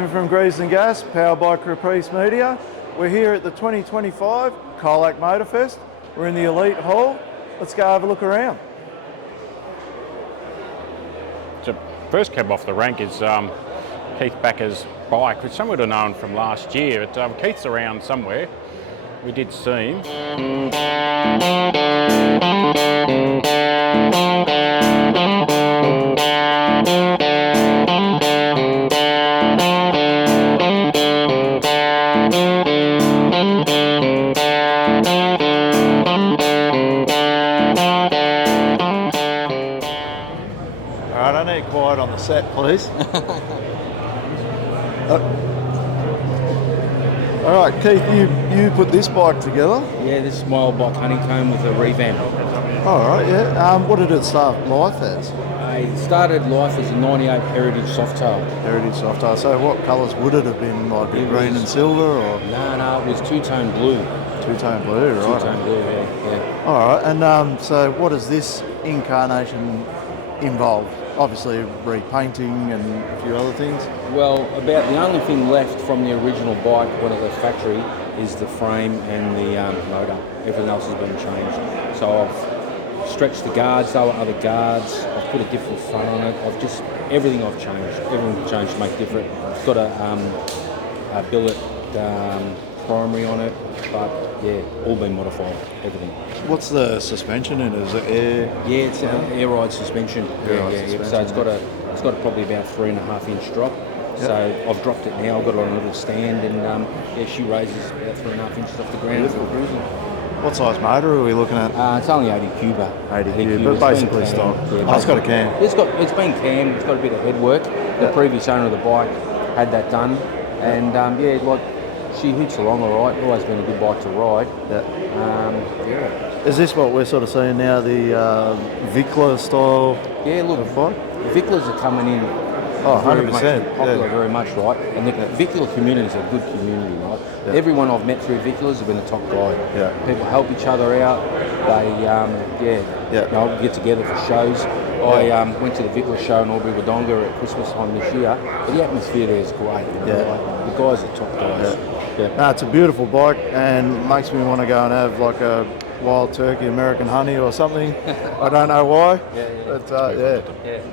Jamie from Grease and Gas, powered by Caprice Media. We're here at the 2025 Colac Motorfest. We're in the Elite Hall. Let's go have a look around. So first cab off the rank is Keith Becker's bike, which some would have known from last year. But Keith's around somewhere. We did see him. Alright, I need quiet on the set, please. Alright, Keith, you put this bike together? Yeah, this is my old bike, Honeycomb, with a revamp. Alright, yeah. What did it start life as? I started life as a 98 Heritage Softail. Heritage Softail. So what colours would it have been? Like green and silver or? No, it was two-tone blue. Two-tone blue, right. Two-tone blue, yeah. Alright, and so what does this incarnation involve? Obviously repainting and a few other things. Well, about the only thing left from the original bike when it left factory is the frame and the motor. Everything else has been changed. So I've stretched the guards, there were other guards, I've put a different front on it, everything I've changed. Everything changed to make different. I've got a billet primary on it, but yeah, all been modified, everything. What's the suspension in it? Is it air? Yeah, it's an air ride suspension. Suspension. So it's got a probably about 3.5 inch drop. Yep. So I've dropped it now. I've got it on a little stand, and she raises about 3.5 inches off the ground for cruising. What size motor are we looking at? It's only 80 cuber. 80 cuber, but basically stock. Yeah, it's got a cam. It's been cammed. It's got a bit of headwork. The previous owner of the bike had that done, and she hoots along all right. Always been a good bike to ride. Is this what we're sort of seeing now, the Vicla style? Yeah, look, Viclas are coming in. Oh, 100%. Popular very much, right? And the Vicula community is a good community, right? Yeah. Everyone I've met through Viculas have been a top guy. Yeah. People help each other out. They, get together for shows. I went to the Vicula show in Albury Wodonga at Christmas time this year. The atmosphere there is great. The guys are top guys. Yeah. No, it's a beautiful bike and makes me want to go and have like a wild turkey American honey or something. I don't know why. But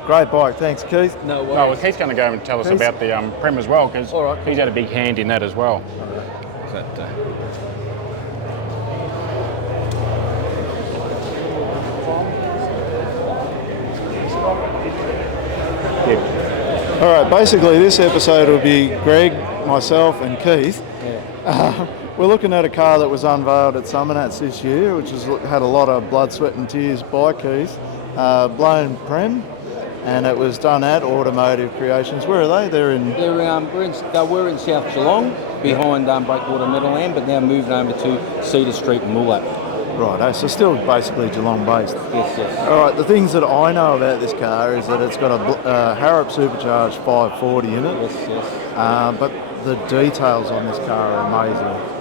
great bike. Thanks, Keith. No worries. Well, Keith's going to go and tell us about the prim as well, because he's had a big hand in that as well. All right, basically this episode will be Greg, myself and Keith. We're looking at a car that was unveiled at Summernats this year, which has had a lot of blood, sweat and tears by Keith, blown prim, and it was done at Automotive Creations. Where are they? We're in South Geelong, behind Breakwater Meadowland, but now moved over to Cedar Street and Moolap. Right, so still basically Geelong based. Yes. All right, the things that I know about this car is that it's got a Harrop Supercharged 540 in it. Yes. But the details on this car are amazing.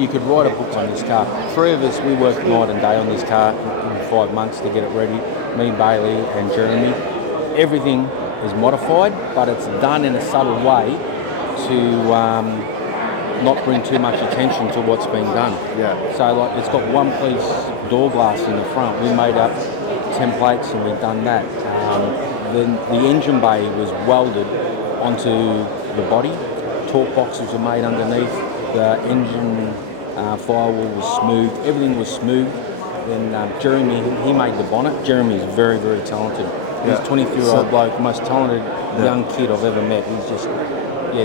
You could write a book on this car. 3 of us, we worked night and day on this car in 5 months to get it ready. Me, Bailey and Jeremy. Everything is modified, but it's done in a subtle way to not bring too much attention to what's being done. Yeah. So it's got one piece door glass in the front. We made up templates and we've done that. The engine bay was welded onto the body. Torque boxes were made underneath. The engine firewall was smooth. Everything was smooth. Then Jeremy, he made the bonnet. Jeremy is very, very talented. He's a 23-year-old bloke, most talented young kid I've ever met. He's just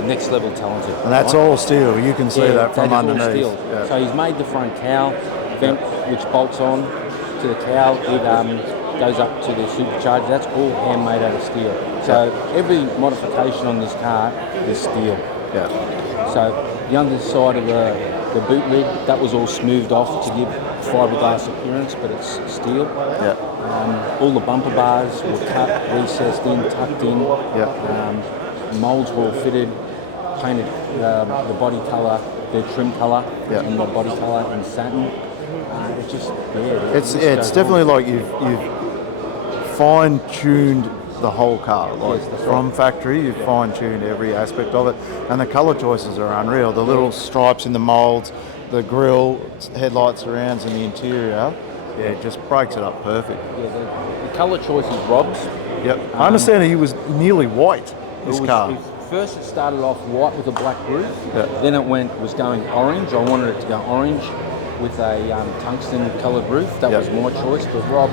next level talented. And that's all steel. You can see that from underneath. All steel. Yeah. So he's made the front cowl vent, which bolts on to the cowl. It goes up to the supercharger. That's all handmade out of steel. So every modification on this car is steel. Yeah. So the underside of the boot lid, that was all smoothed off to give fiberglass appearance, but it's steel. Yeah. All the bumper bars were cut, recessed in, tucked in. Yeah. Moulds were all fitted, painted the body colour, the trim colour, and the body colour in satin. It's definitely like you've fine-tuned the whole car. Like Yes, that's from factory, you fine-tuned every aspect of it, and the colour choices are unreal. The little stripes in the moulds, the grille, headlight surrounds, and the interior, it just breaks it up perfect. Yeah, the colour choice is Rob's. Yep. I understand he was nearly white. This car. First it started off white with a black roof. Yeah. Then it was going orange. I wanted it to go orange with a tungsten coloured roof. That was my choice. But Rob,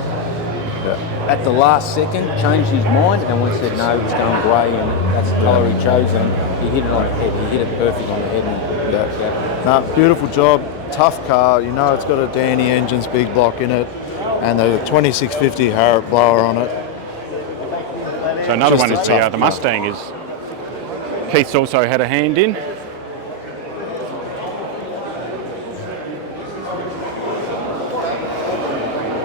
at the last second, changed his mind and we said no, it's going grey, and that's the colour he chose. And he hit it on the head. He hit it perfect on the head. And, No, beautiful job. Tough car. You know, it's got a Danny Engines big block in it, and the 2650 Harrop blower on it. So another Just one a is tough the Mustang. Keith's also had a hand in.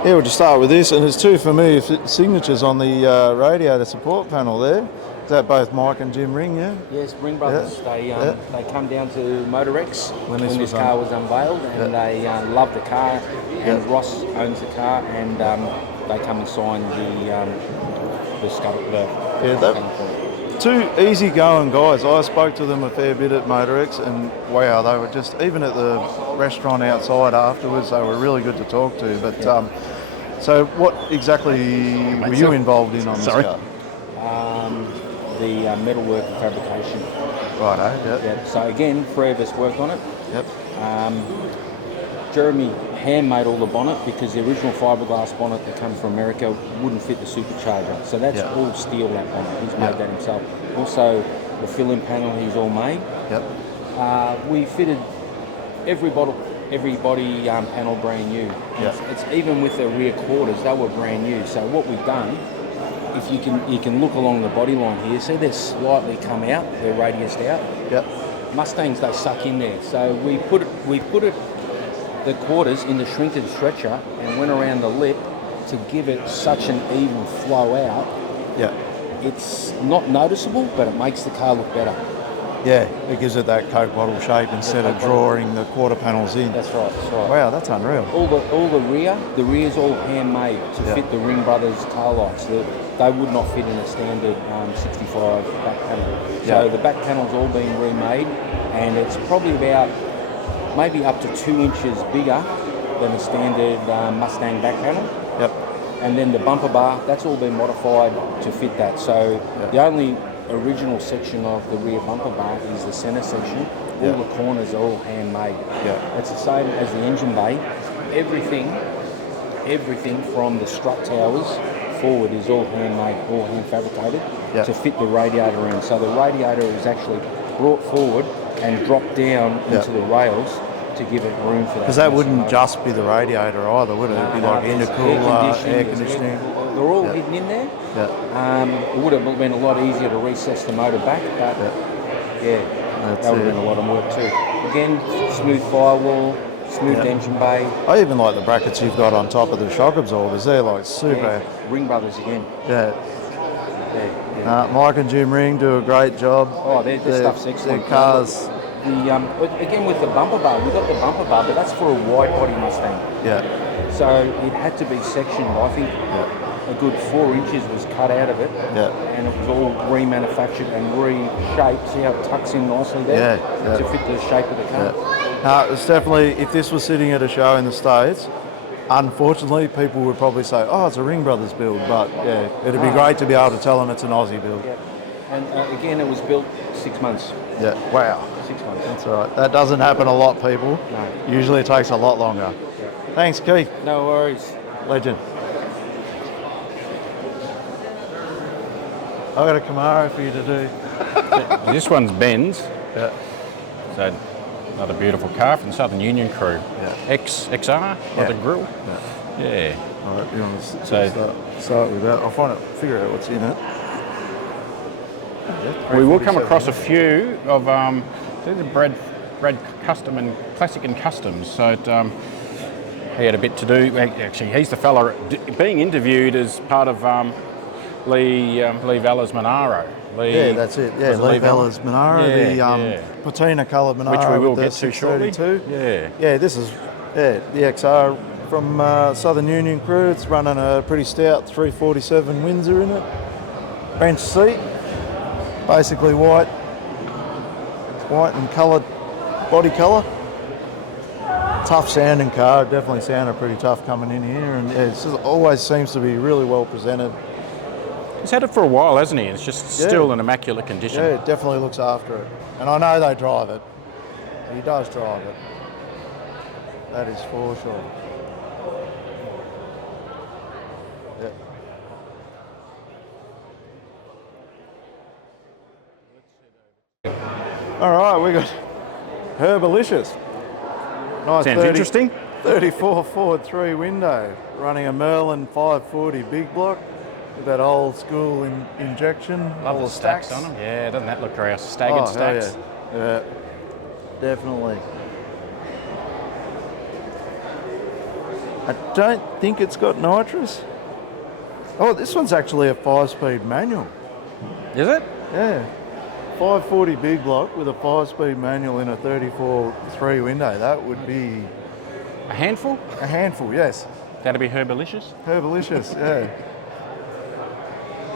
Yeah, we'll just start with this, and there's two familiar signatures on the radiator support panel there. Is that both Mike and Jim Ring, yeah? Yes, Ring Brothers. Yeah. They come down to Motorx when this was car was unveiled, and they love the car. And Ross owns the car, and they come and sign the scope. Two easy-going guys. I spoke to them a fair bit at Motorx, and wow, they were just, even at the restaurant outside afterwards, they were really good to talk to. But so what exactly were you involved in on this car? The metalwork and fabrication. Righto, Yeah. So again, three of us worked on it. Yep. Jeremy handmade all the bonnet because the original fiberglass bonnet that comes from America wouldn't fit the Supercharger. So that's all steel, that bonnet. He's made that himself. Also, the fill-in panel he's all made. Yep. We fitted every body panel brand new. It's even with the rear quarters, they were brand new. So what we've done, if you can look along the body line here, see they're slightly come out, they're radiused out. Yep. Mustangs, they suck in there. So we put the quarters in the shrinkage stretcher and went around the lip to give it such an even flow out. Yeah. It's not noticeable, but it makes the car look better. Yeah, it gives it that Coke bottle shape instead of drawing the quarter panels in. That's right. Wow, that's unreal. All the rear's all handmade to fit the Ring Brothers car lights. They would not fit in a standard 65 back panel. So the back panel's all been remade, and it's probably about maybe up to 2 inches bigger than a standard Mustang back panel. Yep. And then the bumper bar, that's all been modified to fit that. So the only original section of the rear bumper bar is the centre section. All the corners are all handmade. Yeah. It's the same as the engine bay. Everything from the strut towers forward is all handmade, all hand fabricated to fit the radiator in. So the radiator is actually brought forward and dropped down into the rails to give it room for that. Because that wouldn't just be the radiator either, would it? It'd be like intercooler, air conditioning. They're all hidden in there. Yeah. It would have been a lot easier to recess the motor back, but that would have been a lot of work too. Again, smooth firewall, smooth engine bay. I even like the brackets you've got on top of the shock absorbers. They're like super. Ring Brothers again. Yeah. Mike and Jim Ring do a great job. Oh, their stuff's excellent. Their cars. Again with the bumper bar, we got the bumper bar, but that's for a wide body Mustang. Yeah. So it had to be sectioned. I think a good 4 inches was cut out of it. Yeah. And it was all remanufactured and reshaped. See how it tucks in nicely there? Yeah. To fit the shape of the car. Yeah. No, it's definitely, if this was sitting at a show in the States, unfortunately, people would probably say, oh, it's a Ring Brothers build, but it'd be great to be able to tell them it's an Aussie build. Yeah. And again, it was built 6 months. Yeah, wow. 6 months. That's all right. That doesn't happen a lot, people. No. Usually it takes a lot longer. Yeah. Thanks, Keith. No worries. Legend. I've got a Camaro for you to do. This one's Ben's. Yeah. So another beautiful car from the Southern Union crew. Yeah. XR, like the grill. Yeah. All right, you want to start with that? I'll figure out what's in it. We will come across a few of these are Brad Custom and Classic and Customs. So he had a bit to do. Actually, he's the fella being interviewed as part of Lee Valla's Monaro. Yeah, that's it. Yeah, Lee Valla's Monaro, the patina coloured Monaro, which we will with get the to shortly. 632. Yeah, this is the XR from Southern Union crew. It's running a pretty stout 347 Windsor in it. Bench seat, basically white and coloured body colour. Tough sounding car, definitely sounded pretty tough coming in here, and yeah, it always seems to be really well presented. He's had it for a while, hasn't he? It's just still in immaculate condition. Yeah, it definitely looks after it. And I know they drive it. He does drive it. That is for sure. Yeah. All right, we got Herbalicious. Nice. Sounds interesting. 34 Ford 3 window, running a Merlin 540 big block with that old school injection. Love all the stacks on them. Yeah, doesn't that look great? Staggered stacks. Yeah, definitely. I don't think it's got nitrous. Oh, this one's actually a 5-speed manual. Is it? Yeah. 540 big block with a 5-speed manual in a 34 3 window. That would be A handful? a handful, yes. That'd be Herbalicious. Herbalicious, yeah.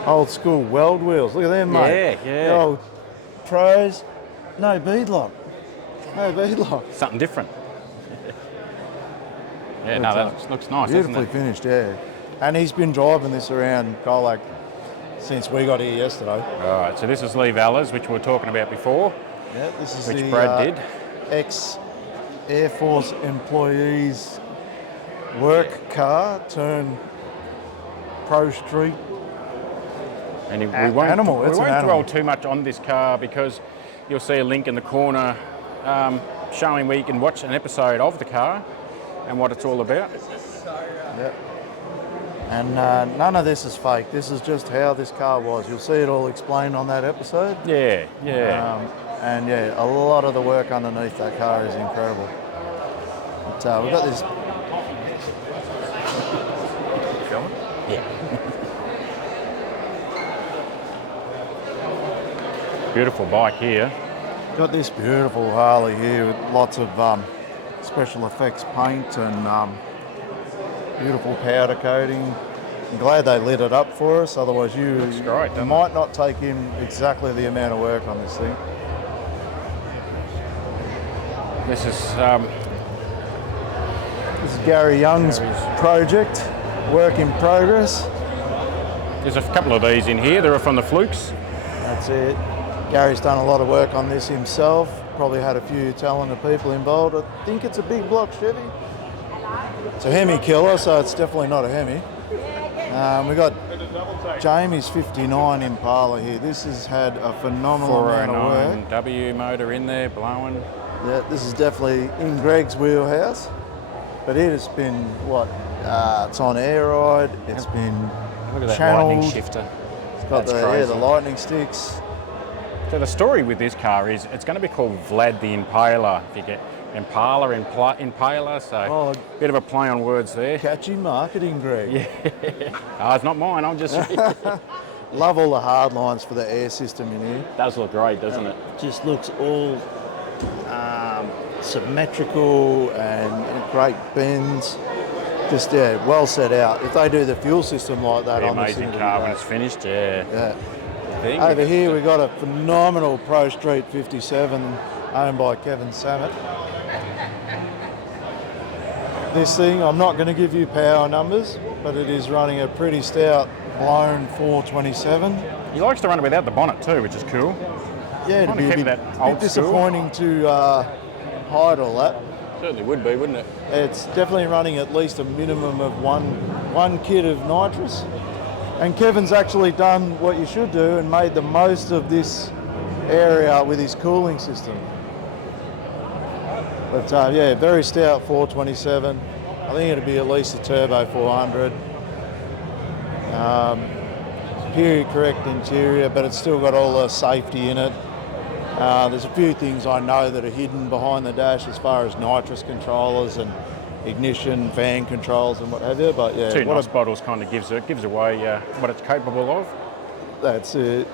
Old school weld wheels. Look at them, mate. Yeah. The old pros. No beadlock. No beadlock. Something different. Yeah, no, that looks nice, doesn't Beautifully it? finished, yeah. And he's been driving this around Colac since we got here yesterday. All right, so this is Lee Valla's, which we were talking about before, Yeah, this is which the Brad did. ex-Air Force employees work car turned pro street. And we Animal, won't it's an dwell animal. too much on this car because you'll see a link in the corner showing where you can watch an episode of the car and what it's all about. Yep. And none of this is fake. This is just how this car was. You'll see it all explained on that episode. Yeah. And yeah, a lot of the work underneath that car is incredible. But we've got this. Yeah. Beautiful bike here. Got this beautiful Harley here with lots of special effects paint and beautiful powder coating. I'm glad they lit it up for us, otherwise you great, doesn't might not take in exactly the amount of work on this thing. This is This is Gary Young's project, work in progress. there's a couple of these in here. They're from the Flukes. That's it. Gary's done a lot of work on this himself, probably had a few talented people involved. I think it's a big block Chevy. It's a Hemi killer, so it's definitely not a Hemi. We got Jamie's 59 Impala here. This has had a phenomenal amount of work. 409W motor in there, blowing. Yeah, this is definitely in Greg's wheelhouse. But it has been, it's on air ride, it's been Look at that channeled. lightning shifter. It's got That's crazy. the lightning sticks. So the story with this car is it's going to be called Vlad the Impaler. If you get Impala, Impaler, so a bit of a play on words there. Catchy marketing, Greg. Yeah. It's not mine, I'm just... Love all the hard lines for the air system in here. does look great, doesn't it? Just looks all symmetrical and great bends. Just well set out. If they do the fuel system like that The on this amazing thing, car when it's finished, yeah. Thing. Over here we got a phenomenal Pro Street 57 owned by Kevin Samet. This thing, I'm not going to give you power numbers, but it is running a pretty stout blown 427. He likes to run it without the bonnet too, which is cool. Yeah, it'd be a keep bit, that old disappointing to hide all that. Certainly would be, wouldn't it? It's definitely running at least a minimum of one kit of nitrous. And Kevin's actually done what you should do and made the most of this area with his cooling system. But yeah, very stout 427. I think it'd be at least a turbo 400. Period correct interior, but it's still got all the safety in it. There's a few things I know that are hidden behind the dash as far as nitrous controllers and ignition, fan controls and what have you, but yeah. Two nice bottles kind of gives away what it's capable of. That's it,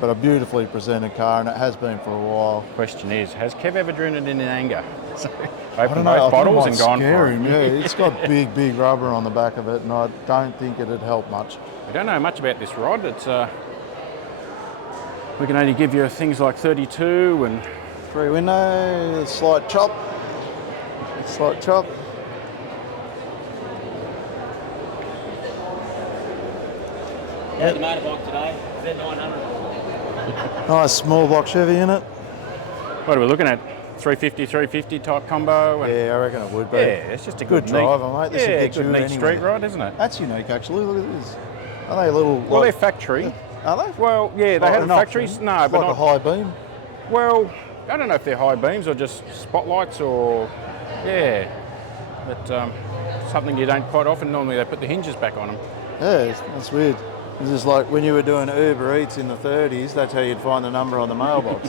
but a beautifully presented car, and it has been for a while. Question is, has Kev ever driven it in anger? So, I opened don't know, both bottles and gone scare for it. him. Yeah, it's got big rubber on the back of it, and I don't think it'd help much. We don't know much about this rod. It's we can only give you things like 32 and 3 window, slight chop. Slight chop. How's the motorbike today? Z900. Nice small block Chevy in it. what are we looking at? 350 type combo. And Yeah, I reckon it would be. yeah, it's just a Good good driver, neat, mate. This would yeah, get good you neat anywhere. street rod, isn't it? That's unique, actually. Look at this. Are they a little? Well, they're factory. Are they? Well, yeah, they Like have an factories. option. No, It's but like not. a high beam. Well, I don't know if they're high beams or just spotlights or, yeah, but something you don't quite often. Normally they put the hinges back on them. Yeah, that's weird. This is like when you were doing Uber Eats in the 30s, that's how you'd find the number on the mailbox.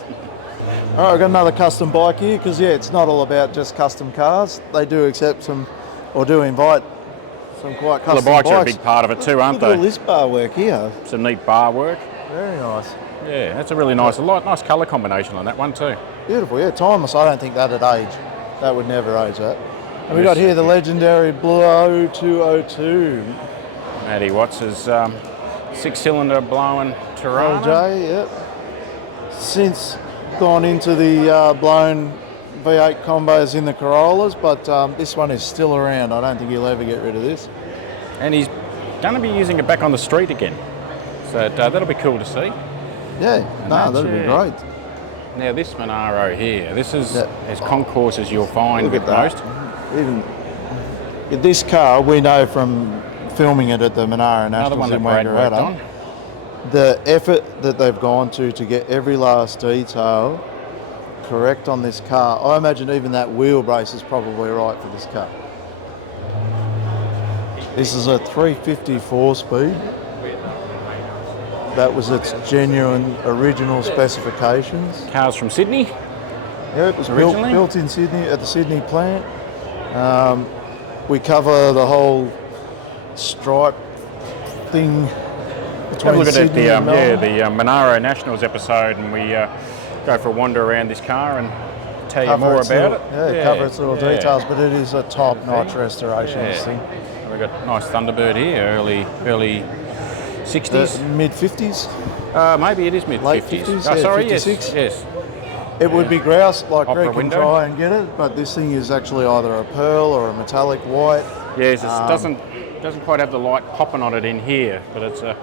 All right, I've got another custom bike here because, yeah, it's not all about just custom cars. They do accept some, or do invite some quite Well, custom the bikes are a bikes. big part of it too, aren't Look at all they? this bar work here. Some neat bar work. Very nice. Yeah, that's a really nice, nice colour combination on that one too. Beautiful, yeah. Timeless. I don't think that'd age. That would never age that. And we got here the legendary Blue 0202. Matty Watts' 6-cylinder blowing Tirana. LJ, yep. Since gone into the blown V8 combos in the Corollas, but this one is still around. I don't think he'll ever get rid of this. And he's going to be using it back on the street again. So that'll be cool to see. Yeah, no, that's that'd be it. great. Now this Monaro here, this is Yeah. as concourse as you'll find Look with at that. most. Even this car, we know from filming it at the Monaro Another Nationals one that in Brad worked Wangaratta, on. the effort that they've gone to get every last detail correct on this car. I imagine even that wheelbase is probably right for this car. This is a 350 4-speed. That was its genuine original specifications. Cars from Sydney. Yeah, it was Originally? built in Sydney at the Sydney plant. We cover the whole stripe thing Have between a look at it, Sydney and Melbourne. the Monaro Nationals episode, and we go for a wander around this car and tell you more its about little- it. Yeah, cover its little yeah. details, but it is a top-notch restoration. Yeah. This thing. We've got a nice Thunderbird here, early The 60s. mid-50s. Maybe it is mid Late 50s. 50s, Oh, yeah, sorry, 56. yes. It would be grouse, like Opera Greg can window. try and get it, but this thing is actually either a pearl or a metallic white. Yes, it doesn't quite have the light popping on it in here, but it's a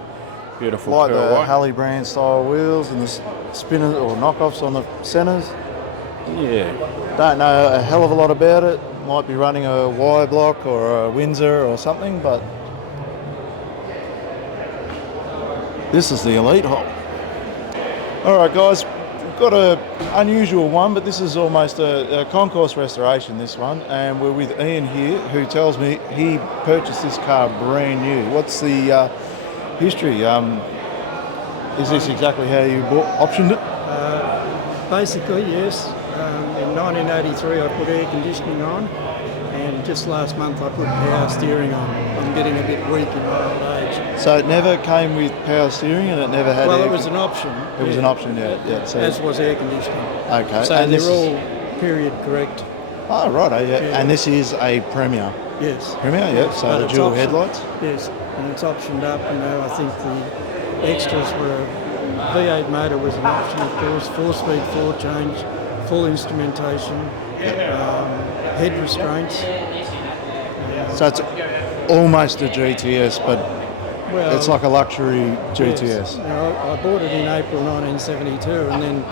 beautiful Like pearl the white. Harley brand style wheels and the spinners or knockoffs on the centres. Yeah. Don't know a hell of a lot about it. Might be running a Y block or a Windsor or something, but this is the Elite hole. All right, guys, we've got a unusual one, but this is almost a concourse restoration, this one, and we're with Ian here, who tells me he purchased this car brand new. What's the history? Is this exactly how you optioned it? Basically, yes. In 1983 I put air conditioning on, and just last month I put power steering on. I'm getting a bit weak in my old age. So it never came with power steering, and it never had. Well, air it was an option. It was an option, yeah. So, As was air conditioning. okay. So and they're this all period correct. Oh, right, yeah. Yeah. And this is a Premier. Yes. Premier, yep. So But the it's dual optioned. headlights. Yes, and it's optioned up. You know, I think the extras were V8 motor was an option, of course. 4-speed 4-change, full instrumentation, head restraints. So it's almost a GTS, but Well, it's like a luxury GTS. Yes. Now, I bought it in April 1972, and then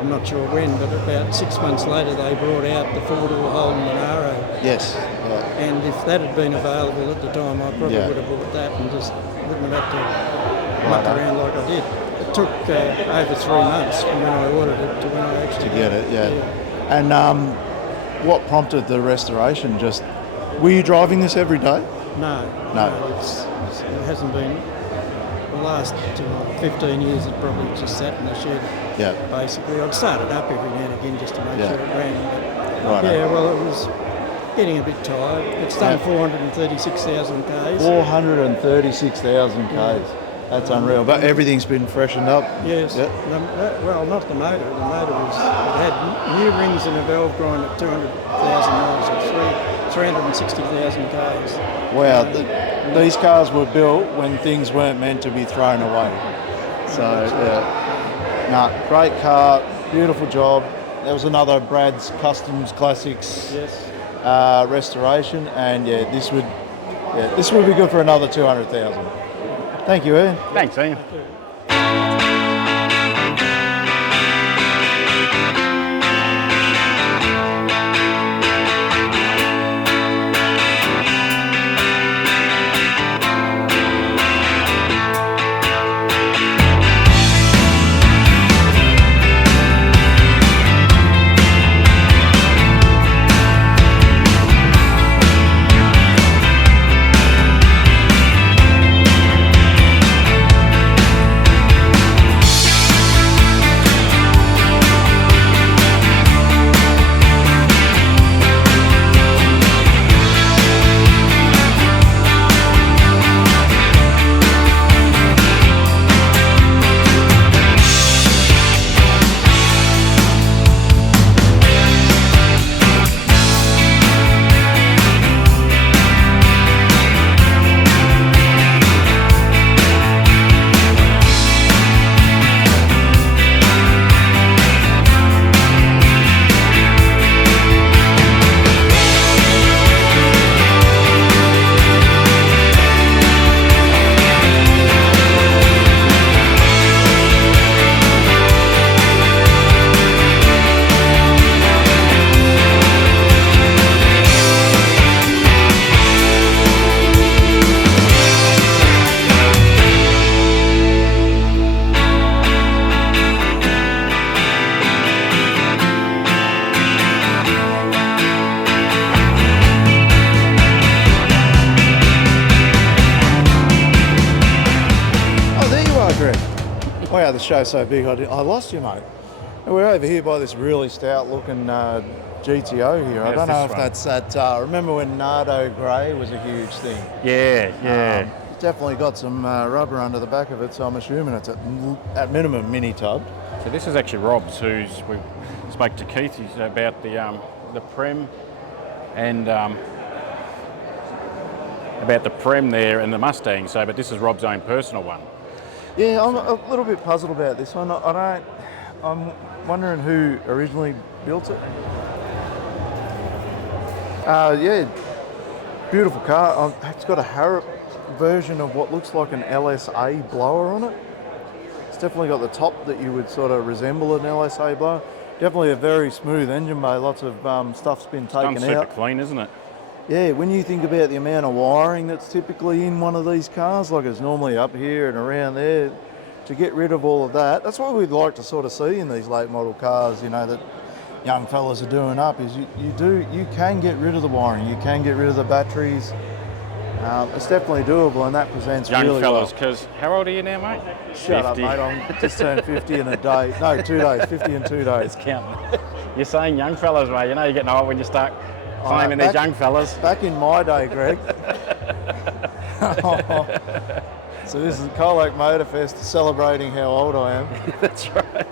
I'm not sure when, but about 6 months later they brought out the 4-door Holden Monaro. Yes. Yeah. And if that had been available at the time, I probably Yeah. would have bought that and just wouldn't have had to muck Righto. around like I did. It took over 3 months from when I ordered it to when I actually To get it, yeah. And what prompted the restoration? Just were you driving this every day? No, No. it hasn't been. The last 15 years it probably just sat in the shed. Yeah. Basically, I'd start it up every now and again just to make Yeah. sure it ran. But Righto. yeah, well, it was getting a bit tired. It's done Yeah. 436,000 k's. 436,000 Ks. That's unreal. But everything's been freshened up. Yes. Yeah. Well, not the motor. The motor was, it had new rings and a valve grind at 200,000 miles, or 360,000 Ks. Wow, these cars were built when things weren't meant to be thrown away. So, great car, beautiful job. There was another Brad's Customs Classics restoration, and this would be good for another 200,000. Thank you, Ian. Thanks, Ian. Wow, the show's so big, I lost you, mate. And we're over here by this really stout-looking GTO here. I don't know if that's that. Remember when Nardo Grey was a huge thing? Yeah. It's definitely got some rubber under the back of it, so I'm assuming it's at minimum mini tub. So this is actually Rob's, we spoke to Keith. He's about the prim and about the prim there and the Mustang. So, but this is Rob's own personal one. Yeah, I'm a little bit puzzled about this one. I'm wondering who originally built it. Beautiful car. It's got a Harrop version of what looks like an LSA blower on it. It's definitely got the top that you would sort of resemble an LSA blower. Definitely a very smooth engine bay. Lots of stuff's been taken It's done out. super clean, isn't it? Yeah, when you think about the amount of wiring that's typically in one of these cars, like it's normally up here and around there, to get rid of all of that, that's what we'd like to sort of see in these late model cars, you know, that young fellas are doing up, is you can get rid of the wiring, you can get rid of the batteries. It's definitely doable, and that presents Young really fellas, well. because how old are you now, mate? Shut 50. Up, mate, I'm just turned 50 in a day. No, 2 days, 50 in 2 days. It's counting. You're saying young fellas, mate, you know you're getting old when you start claiming these young fellas. Back in my day, Greg. So this is Colac Motorfest celebrating how old I am. That's right.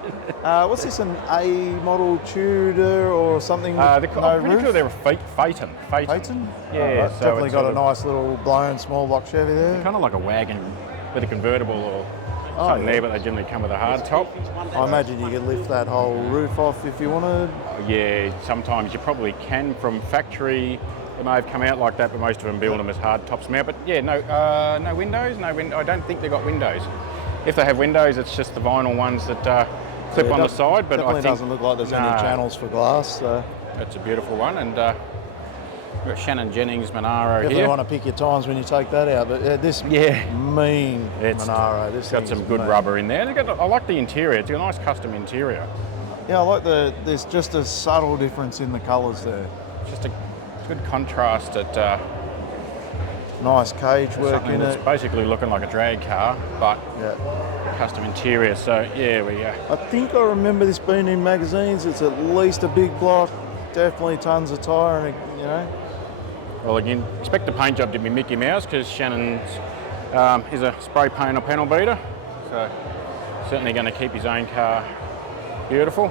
What's this, an A model Tudor or something? I'm pretty sure they're a Phaeton. Phaeton? Yeah, right. so Definitely it's got sort a of nice little blown small block Chevy there. kind of like a wagon with a convertible or something there, but they generally come with a hard top. I imagine you could lift that whole roof off if you wanted. Yeah, sometimes you probably can from factory. They may have come out like that, but most of them build them as hard tops now. But yeah, no windows. I don't think they've got windows. If they have windows, it's just the vinyl ones that clip on the side. But definitely I think doesn't look like there's any channels for glass. So. That's a beautiful one, and we've got Shannon Jennings Monaro Definitely here. want to pick your times when you take that out, but this mean Monaro. This got some good rubber in there. I like the interior. It's a nice custom interior. Yeah, I like there's just a subtle difference in the colours there. Just a good contrast. Nice cage work in It's it. basically looking like a drag car, but custom interior. So yeah, I think I remember this being in magazines. It's at least a big block, definitely tons of tyre, and you know. Well, again, expect the paint job to be Mickey Mouse because Shannon's is a spray paint or panel beater, so certainly going to keep his own car beautiful.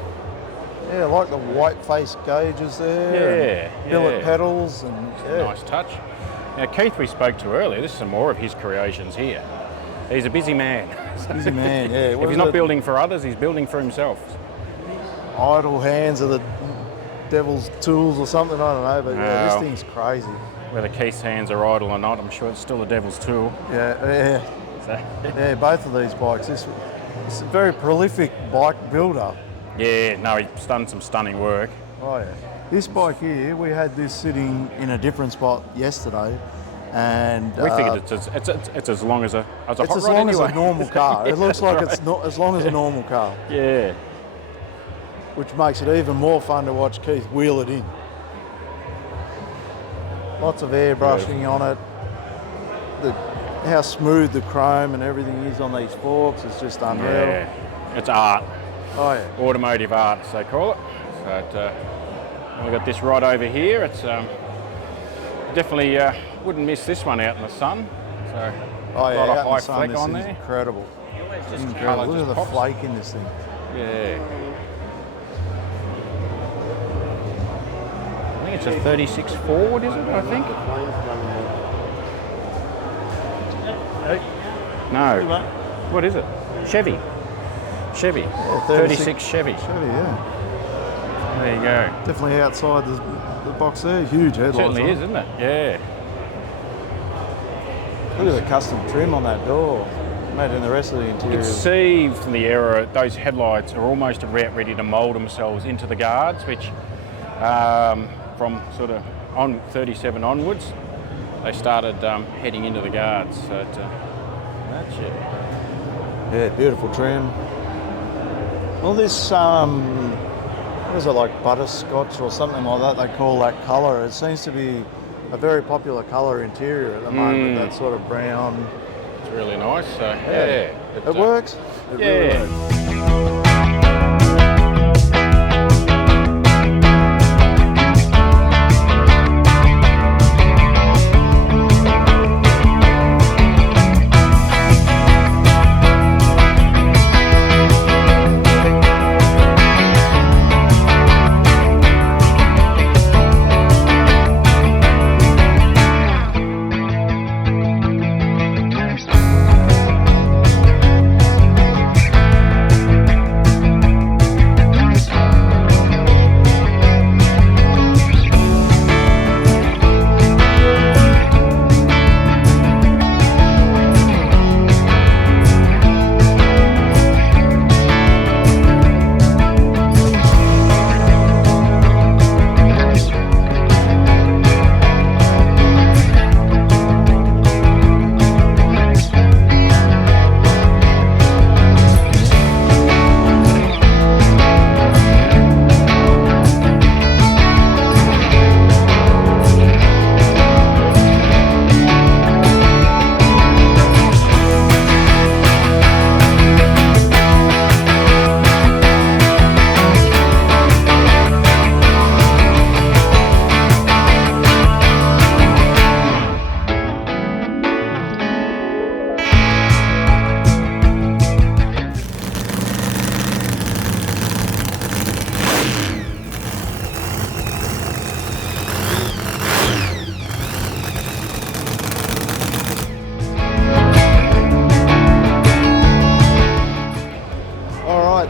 Yeah, I like the white face gauges there. Yeah, Billet yeah. pedals and Nice touch. Now, Keith, we spoke to earlier, this is some more of his creations here. He's a busy man. Busy man, yeah. If he's not building for others, he's building for himself. Idle hands are the devil's tools or something, I don't know, but yeah, Wow. this thing's crazy. Whether Keith's hands are idle or not, I'm sure it's still the devil's tool. Yeah. So, Yeah, both of these bikes. This is a very prolific bike builder. yeah, no, he's done some stunning work. Oh yeah. This bike here, we had this sitting in a different spot yesterday, and We figured it's as long as a it's hot as rod long anyway. as a normal car. It looks like That's it's not as long as a normal car, Yeah. which makes it even more fun to watch Keith wheel it in. Lots of airbrushing on it. How smooth the chrome and everything is on these forks is just unreal. Yeah. It's art. Oh yeah. Automotive art, as they call it. So we've got this rod over here. It's definitely wouldn't miss this one out in the sun. So Oh yeah. a lot out of in high the sun, fleck this on thing's there. incredible. Just Incredible. colour Look just at the pops. flake in this thing. Yeah. I think it's a 36 Ford, is it? I think. No. What is it? Chevy. Chevy. Yeah, 36 Chevy. Chevy, yeah. There you go. Definitely outside the box there. Huge headlights. Certainly on is, it. isn't it? Yeah. Look at the custom trim on that door. Imagine the rest of the You interior. can see from the era, those headlights are almost about ready to mould themselves into the guards, which from sort of on 37 onwards, they started heading into the guards. So that's it. Yeah, beautiful trim. Well, this, what is it, like butterscotch or something like that they call that colour. It seems to be a very popular colour interior at the moment, that sort of brown. It's really nice. So yeah, It works. It really yeah. works.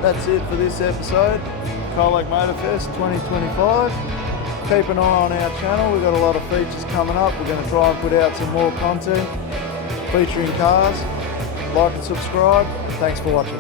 That's it for this episode. Car Lake Motorfest 2025. Keep an eye on our channel. We've got a lot of features coming up. We're going to try and put out some more content featuring cars. Like and subscribe. Thanks for watching.